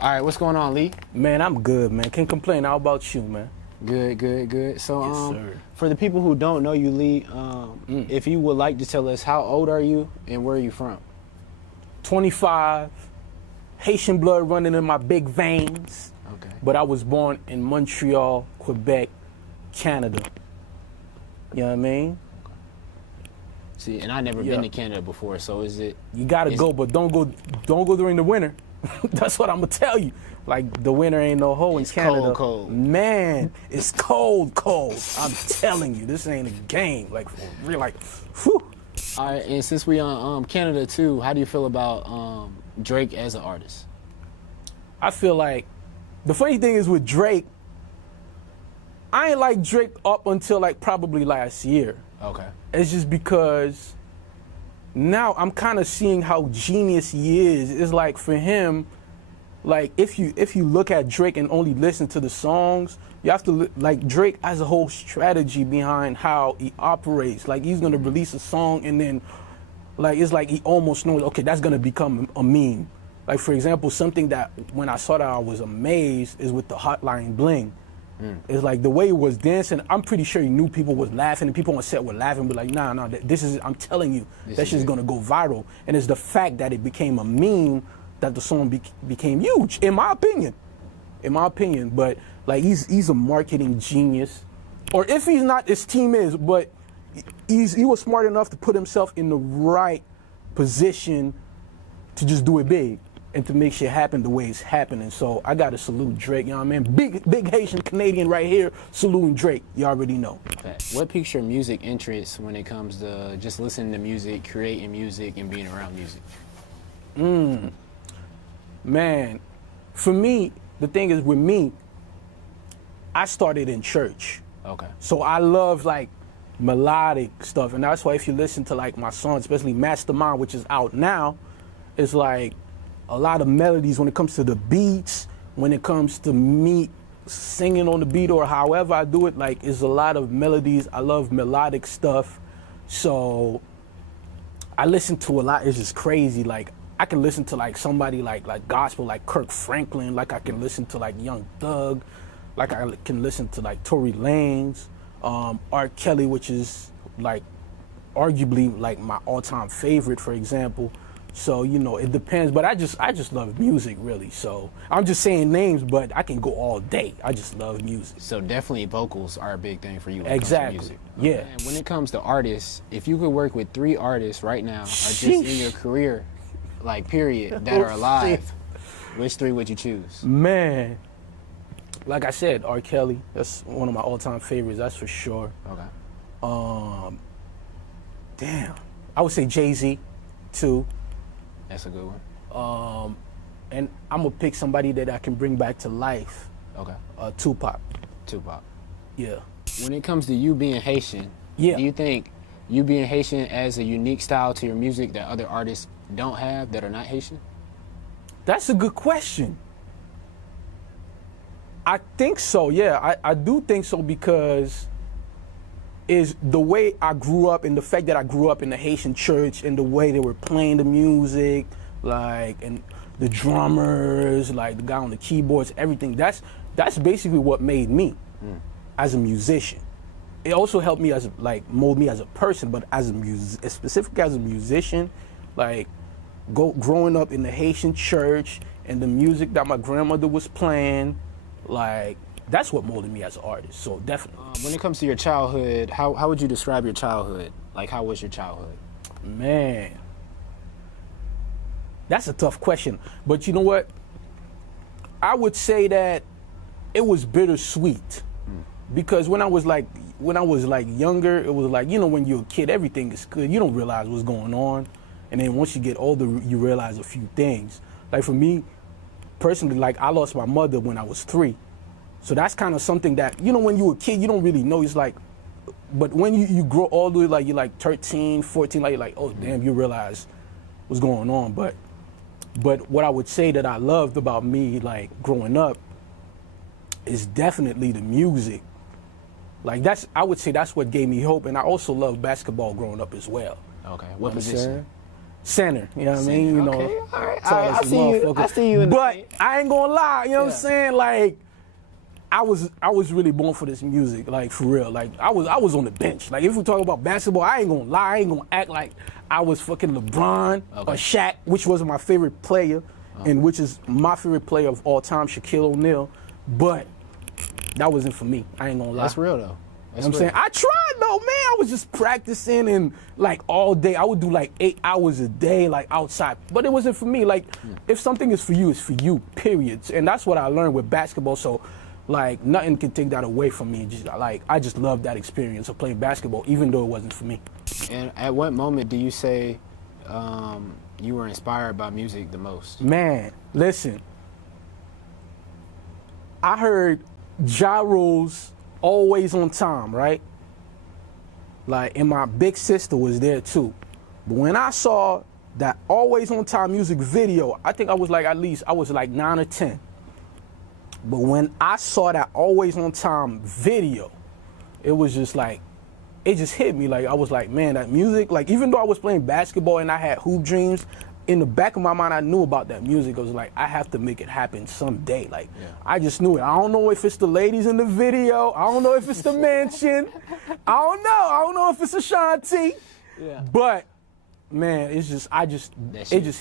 All right, what's going on, Lee? Man, I'm good, man. Can't complain. How about you, man? Good, good, good. So, Yes, sir. for the people who don't know you, Lee, if you would like to tell us how old are you and where are you from? 25, Haitian blood running in my big veins. Okay. But I was born in Montreal, Quebec, Canada. You know what I mean? See, and I never Yeah. been to Canada before, so is it? You gotta go, but don't go during the winter. That's what I'm gonna tell you. Like the winter ain't no hoe in It's Canada. cold. Man, it's cold. I'm telling you, this ain't a game. Like for real, like, whew. All right, and since we on Canada too, how do you feel about Drake as an artist? I feel like the funny thing is with Drake, I ain't like Drake up until like probably last year. Okay. It's just because now I'm kind of seeing how genius he is. It's like for him, like if you look at Drake and only listen to the songs, you have to like Drake has a whole strategy behind how he operates. Like he's gonna release a song and then like it's like he almost knows, okay, that's gonna become a meme. Like for example, something that when I saw that I was amazed is with the Hotline Bling. It's like the way he was dancing, I'm pretty sure he knew people was laughing and people on set were laughing, but like, nah, this is, I'm telling you, that shit's gonna go viral. And it's the fact that it became a meme that the song became huge, in my opinion. But like he's a marketing genius. Or if he's not, his team is, but he was smart enough to put himself in the right position to just do it big and to make shit happen the way it's happening. So I gotta salute Drake, you know what I mean? Big Haitian Canadian right here, saluting Drake, you already know. What piques your music interest when it comes to just listening to music, creating music, and being around music? Man, for me, the thing is with me, I started in church. Okay. So I love like melodic stuff, and that's why if you listen to like my song, especially Mastermind, which is out now, it's like a lot of melodies when it comes to the beats, when it comes to me singing on the beat or however I do it, like it's a lot of melodies. I love melodic stuff. So I listen to a lot. It's just crazy. Like I can listen to like somebody like gospel, like Kirk Franklin, like I can listen to like Young Thug, like I can listen to like Tory Lanez, R. Kelly, which is like arguably like my all-time favorite, for example. So, you know, it depends, but I just love music, really. So I'm just saying names, but I can go all day. I just love music. So definitely vocals are a big thing for you when Exactly. it comes to music. Yeah. And when it comes to artists, if you could work with 3 artists right now, or just in your career, like period, that are alive, which 3 would you choose? Man, like I said, R. Kelly, that's one of my all-time favorites, that's for sure. Okay. Damn, I would say Jay-Z, too. That's a good one. And I'm gonna pick somebody that I can bring back to life. Okay. Tupac. Tupac. Yeah. When it comes to you being Haitian, Yeah. do you think you being Haitian adds a unique style to your music that other artists don't have that are not Haitian? That's a good question. I think so, yeah. I do think so because is the way I grew up and the fact that I grew up in the Haitian church and the way they were playing the music, like, and the drummers, like the guy on the keyboards, everything. That's basically what made me as a musician. It also helped me as like mold me as a person, but as specifically as a musician, like growing up in the Haitian church and the music that my grandmother was playing, like that's what molded me as an artist. So definitely. When it comes to your childhood, how would you describe your childhood? Like, how was your childhood? Man, that's a tough question. But you know what? I would say that it was bittersweet because when I was like younger, it was like, you know, when you're a kid, everything is good. You don't realize what's going on. And then once you get older, you realize a few things. Like for me, personally, like I lost my mother when I was 3. So that's kind of something that, you know, when you're a kid, you don't really know. It's like, but when you grow older, like you're like 13, 14, like you're like, oh, damn, you realize what's going on. But what I would say that I loved about me, like growing up, is definitely the music. Like I would say that's what gave me hope. And I also loved basketball growing up as well. Okay. What position? center. You know what I mean? You know, Okay, all right. tallest I see you. motherfucker. I see you. In But the I ain't gonna lie. You know what I'm Yeah. saying? Like, I was really born for this music. Like, for real. Like, I was on the bench. Like, if we talk about basketball, I ain't gonna lie. I ain't gonna act like I was fucking LeBron or Shaq, which was my favorite player, and which is my favorite player of all time, Shaquille O'Neal. But that wasn't for me. I ain't gonna lie. That's real though. You know That's what I'm saying? I tried though, man. I was just practicing and like all day. I would do like 8 hours a day, like outside. But it wasn't for me. Like, if something is for you, it's for you, period. And that's what I learned with basketball. So, like, nothing can take that away from me. Just like, I just loved that experience of playing basketball, even though it wasn't for me. And at what moment do you say you were inspired by music the most? Man, listen. I heard Ja Rule's Always on Time, right? Like, and my big sister was there too. But when I saw that Always on Time music video, I think I was like 9 or 10. But when I saw that Always on Time video, it was just like, it just hit me. Like, I was like, man, that music, like, even though I was playing basketball and I had hoop dreams, in the back of my mind, I knew about that music. I was like, I have to make it happen someday. Like, I just knew it. I don't know if it's the ladies in the video. I don't know if it's the mansion. I don't know. I don't know if it's Ashanti. Yeah. But, man, it just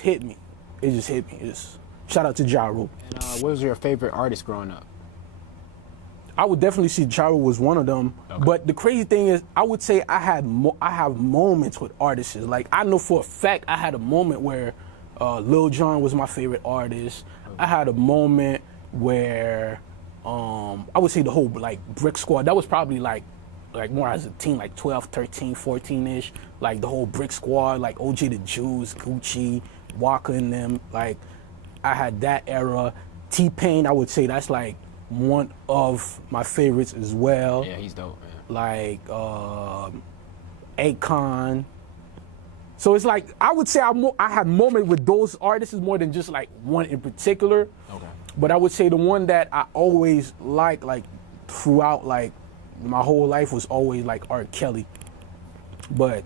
hit me. It just hit me. Shout out to Ja Rule. And what was your favorite artist growing up? I would definitely see Ja Rule was one of them. Okay. But the crazy thing is, I would say I have moments with artists. Like, I know for a fact I had a moment where Lil Jon was my favorite artist. Okay. I had a moment where I would say the whole like Brick Squad. That was probably like more as a teen, like 12, 13, 14-ish. Like the whole Brick Squad, like OJ the Juice, Gucci, Walker and them. Like, I had that era. T-Pain, I would say that's like one of my favorites as well. Yeah, he's dope, man. Like Akon. So it's like, I would say I had moments with those artists more than just like one in particular. Okay. But I would say the one that I always liked, like throughout like my whole life, was always like R. Kelly. But,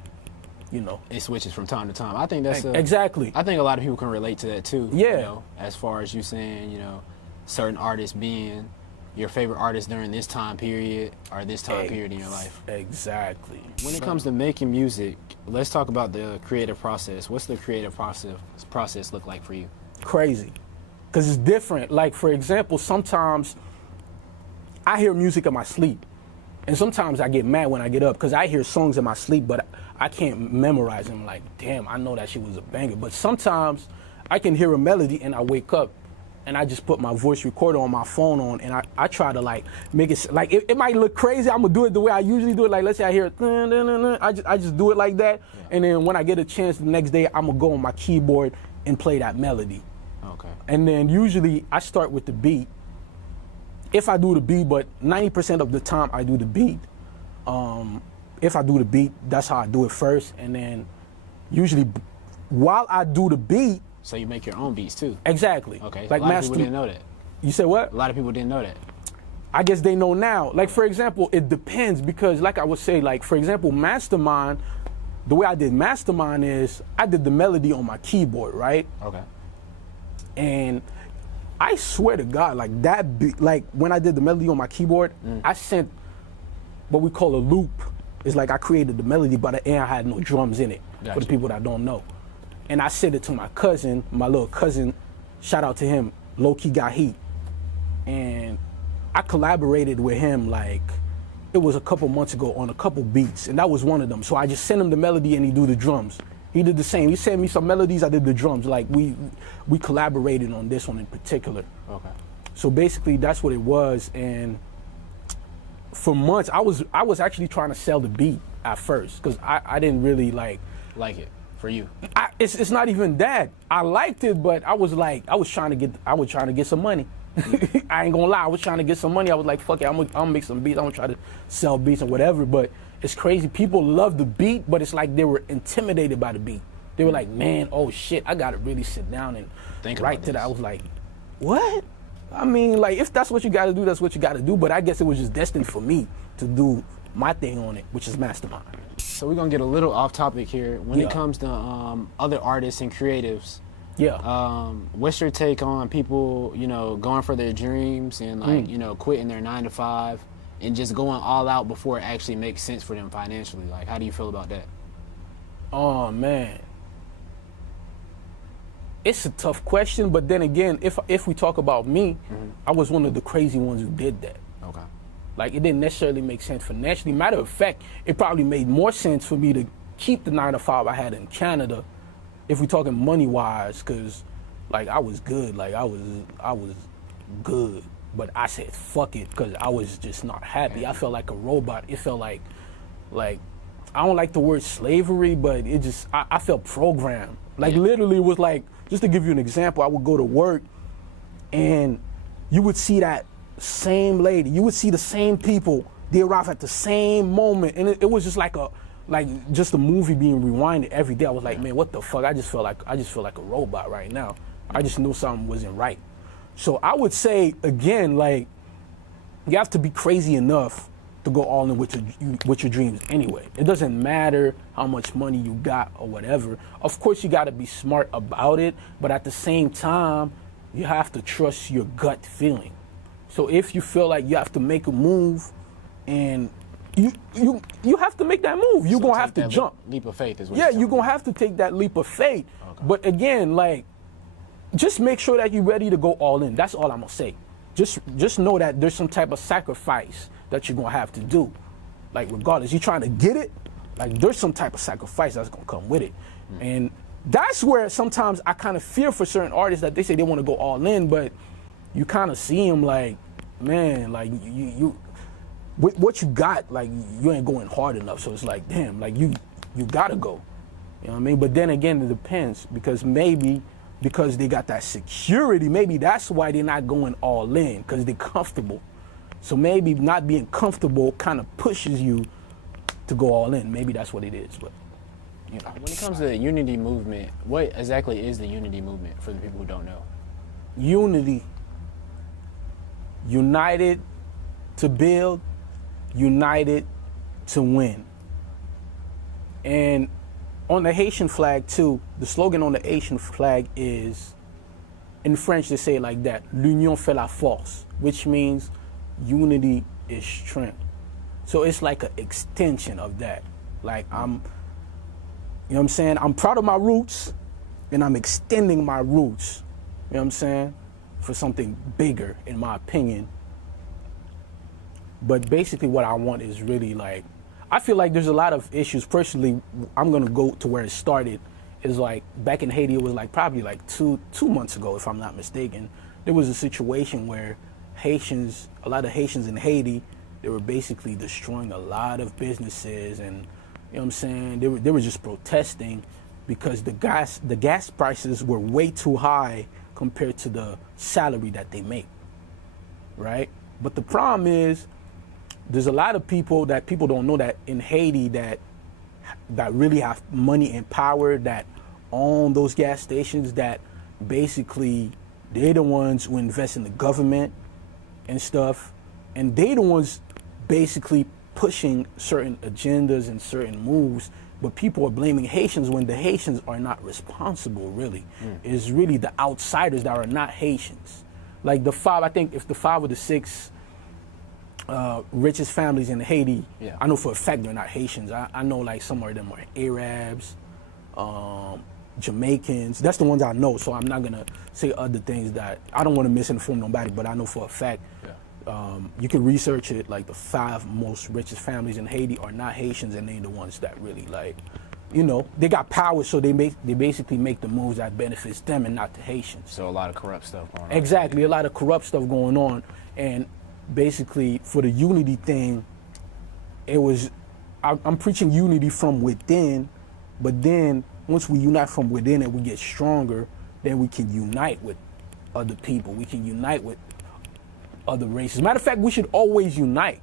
you know, it switches from time to time. I think that's exactly. I think a lot of people can relate to that too. Yeah. You know, as far as you saying, you know, certain artists being your favorite artist during this time period or this time period in your life. Exactly. When it comes to making music, let's talk about the creative process. What's the creative process look like for you? Crazy. Because it's different. Like, for example, sometimes I hear music in my sleep. And sometimes I get mad when I get up because I hear songs in my sleep, but I can't memorize them. Like, damn, I know that shit was a banger. But sometimes I can hear a melody and I wake up and I just put my voice recorder on my phone on, and I try to like make it like it might look crazy. I'm gonna do it the way I usually do it. Like, let's say I hear it, I just do it like that, and then when I get a chance the next day, I'm gonna go on my keyboard and play that melody. Okay. And then usually I start with the beat. If I do the beat, but 90% of the time I do the beat. If I do the beat, that's how I do it first, and then usually while I do the beat. So you make your own beats too? Exactly. Okay. Like, a lot of people didn't know that. You said what? A lot of people didn't know that. I guess they know now. Like, for example, it depends because, like I would say, like, for example, Mastermind, the way I did Mastermind is I did the melody on my keyboard, right? Okay. And I swear to God, like that beat, like when I did the melody on my keyboard, I sent what we call a loop. It's like I created the melody, but I had no drums in it. Gotcha. For the people that don't know. And I sent it to my cousin, my little cousin, shout out to him, Low-Key Got Heat. And I collaborated with him, like, it was a couple months ago on a couple beats, and that was one of them. So I just sent him the melody and he do the drums. He did the same. He sent me some melodies, I did the drums. Like, we collaborated on this one in particular. Okay. So basically that's what it was. And for months, I was actually trying to sell the beat at first, because I didn't really like it for you. It's not even that. I liked it, but I was trying to get some money. I ain't gonna lie, I was trying to get some money. I was like, fuck it, I'm gonna make some beats. I'm gonna try to sell beats and whatever. But it's crazy. People love the beat, but it's like they were intimidated by the beat. They were like, man, oh shit, I gotta really sit down and write to that. I was like, what? I mean, like, if that's what you gotta do, that's what you gotta do. But I guess it was just destined for me to do my thing on it, which is Mastermind. So we're gonna get a little off topic here. When Yeah. it comes to other artists and creatives, Yeah. what's your take on people, going for their dreams and like, quitting their 9 to 5 and just going all out before it actually makes sense for them financially? Like, how do you feel about that? Oh man, it's a tough question. But then again, if we talk about me, I was one of the crazy ones who did that. Okay. Like, it didn't necessarily make sense financially. Matter of fact, it probably made more sense for me to keep the 9 to 5 I had in Canada, if we're talking money wise, because like I was good. Like I was good. But I said fuck it because I was just not happy. I felt like a robot. It felt like I don't like the word slavery, but it just I felt programmed. Like literally it was like, just to give you an example, I would go to work and you would see that same lady, you would see the same people, they arrive at the same moment, and it was just like just a movie being rewinded every day. I was like, man, what the fuck? I just feel like a robot right now. I just knew something wasn't right. So I would say again, like, you have to be crazy enough to go all in with your dreams anyway. It doesn't matter how much money you got or whatever. Of course, you got to be smart about it, but at the same time, you have to trust your gut feeling. So if you feel like you have to make a move, and you have to make that move, you're gonna have to jump. Leap of faith is what. Yeah, you're gonna have to take that leap of faith. Okay. But again, like, just make sure that you're ready to go all in. That's all I'm gonna say. Just know that there's some type of sacrifice that you're gonna have to do. Like, regardless, you're trying to get it, like, there's some type of sacrifice that's gonna come with it. And that's where sometimes I kind of fear for certain artists that they say they want to go all in, but you kind of see them like, man, like you with what you got, like, you ain't going hard enough. So it's like, damn, like you gotta go. You know what I mean? But then again, it depends, because maybe because they got that security, maybe that's why they're not going all in, because they're comfortable. So maybe not being comfortable kind of pushes you to go all in. Maybe that's what it is. But when it comes to the unity movement, what exactly is the unity movement for the people who don't know? Unity. United to build, united to win. And on the Haitian flag too, the slogan on the Haitian flag is, in French they say it like that, l'union fait la force, which means unity is strength. So it's like an extension of that. Like, you know what I'm saying? I'm proud of my roots, and I'm extending my roots, you know what I'm saying, for something bigger, in my opinion. But basically what I want is really, like, I feel like there's a lot of issues. Personally, I'm gonna go to where it started. Is like, back in Haiti, it was like probably like two months ago, if I'm not mistaken. There was a situation where a lot of Haitians in Haiti, they were basically destroying a lot of businesses, and you know what I'm saying, they were just protesting because the gas prices were way too high compared to the salary that they make, right? But the problem is, there's a lot of people that people don't know that in Haiti that really have money and power, that own those gas stations, that basically they're the ones who invest in the government and stuff, and they're the ones basically pushing certain agendas and certain moves. But people are blaming Haitians when the Haitians are not responsible, really. It's really the outsiders that are not Haitians. Like I think if the 5 or the 6 richest families in Haiti, I know for a fact they're not Haitians. I know like some of them are Arabs, Jamaicans. That's the ones I know, so I'm not gonna say other things that I don't want to misinform nobody, but I know for a fact. You can research it, like the 5 most richest families in Haiti are not Haitians, and they're the ones that really, like, they got power, so they basically make the moves that benefits them and not the Haitians. So a lot of corrupt stuff going on. Exactly, a lot of corrupt stuff going on. And basically for the unity thing, I'm preaching unity from within, but then once we unite from within and we get stronger, then we can unite with other people. We can unite with other races. Matter of fact, we should always unite.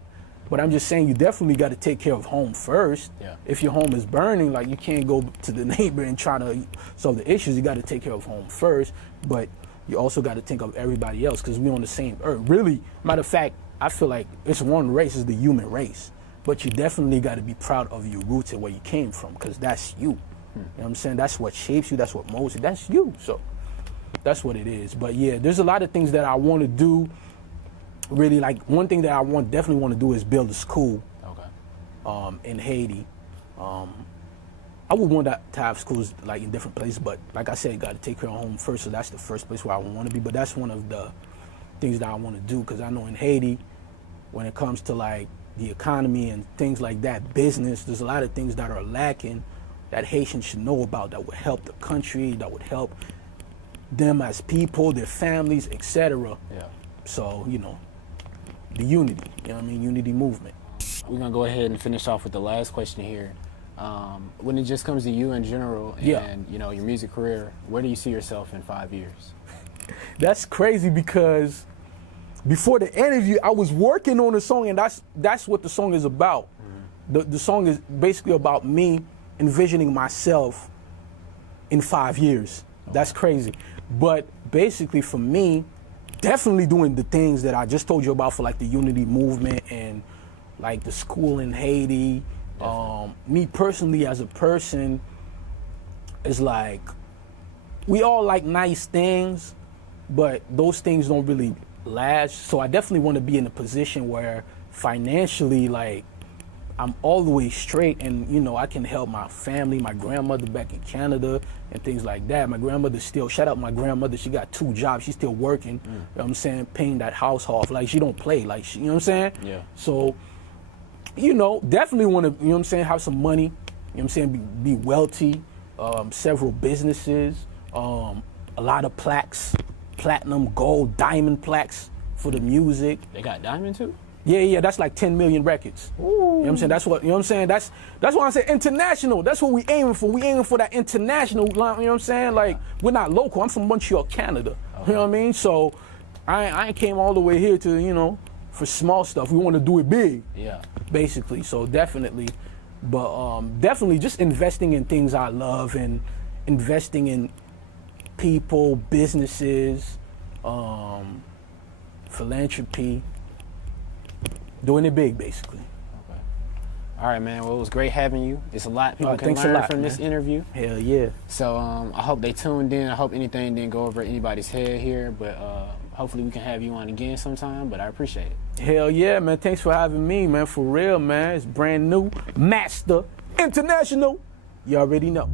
But I'm just saying, you definitely got to take care of home first. If your home is burning, like, you can't go to the neighbor and try to solve the issues. You got to take care of home first. But you also got to think of everybody else, because we're on the same earth. Really, matter of fact, I feel like it's one race, it's the human race. but you definitely got to be proud of your roots and where you came from, because that's you. You know what I'm saying? That's what shapes you. That's what molds you. That's you. So that's what it is. But yeah, there's a lot of things that I want to do. Really, like one thing that I definitely want to do is build a school. In Haiti. I would want to have schools like in different places, but like I said, got to take care of home first. So that's the first place where I want to be. But that's one of the things that I want to do, because I know in Haiti, when it comes to like the economy and things like that, business, there's a lot of things that are lacking that Haitians should know about, that would help the country, that would help them as people, their families, etc. Yeah. So, you know, the unity, you know what I mean, unity movement. We're going to go ahead and finish off with the last question here. When it just comes to you in general and, you know, your music career, where do you see yourself in 5 years? That's crazy, because before the interview, I was working on a song, and that's what the song is about. Mm-hmm. The song is basically about me envisioning myself in 5 years. Okay. That's crazy. But basically for me, definitely doing the things that I just told you about for like the unity movement and like the school in Haiti. Me personally as a person is like, we all like nice things, but those things don't really last. So I definitely want to be in a position where financially, like, I'm all the way straight, and you know, I can help my family, my grandmother back in Canada and things like that. My grandmother still, shout out my grandmother, she got 2 jobs, she's still working, you know what I'm saying, paying that house off. Like, she don't play, like, she, you know what I'm saying? Yeah. So, you know, definitely want to, you know what I'm saying, have some money, you know what I'm saying, be wealthy, several businesses, a lot of plaques, platinum, gold, diamond plaques for the music. They got diamond too? Yeah, that's like 10 million records. Ooh. You know what I'm saying? That's what, you know what I'm saying? That's why I say international. That's what we aiming for. We aiming for that international, you know what I'm saying? Like, we're not local. I'm from Montreal, Canada. Okay. You know what I mean? So I ain't came all the way here to, you know, for small stuff. We want to do it big. Yeah. Basically. So definitely. But definitely just investing in things I love and investing in people, businesses, philanthropy. Doing it big, basically. Okay. All right, man. Well, it was great having you. It's a lot people can learn from this interview. Hell yeah. So I hope they tuned in. I hope anything didn't go over anybody's head here, but hopefully we can have you on again sometime, but I appreciate it. Hell yeah, man. Thanks for having me, man. For real, man. It's brand new. Master International. You already know.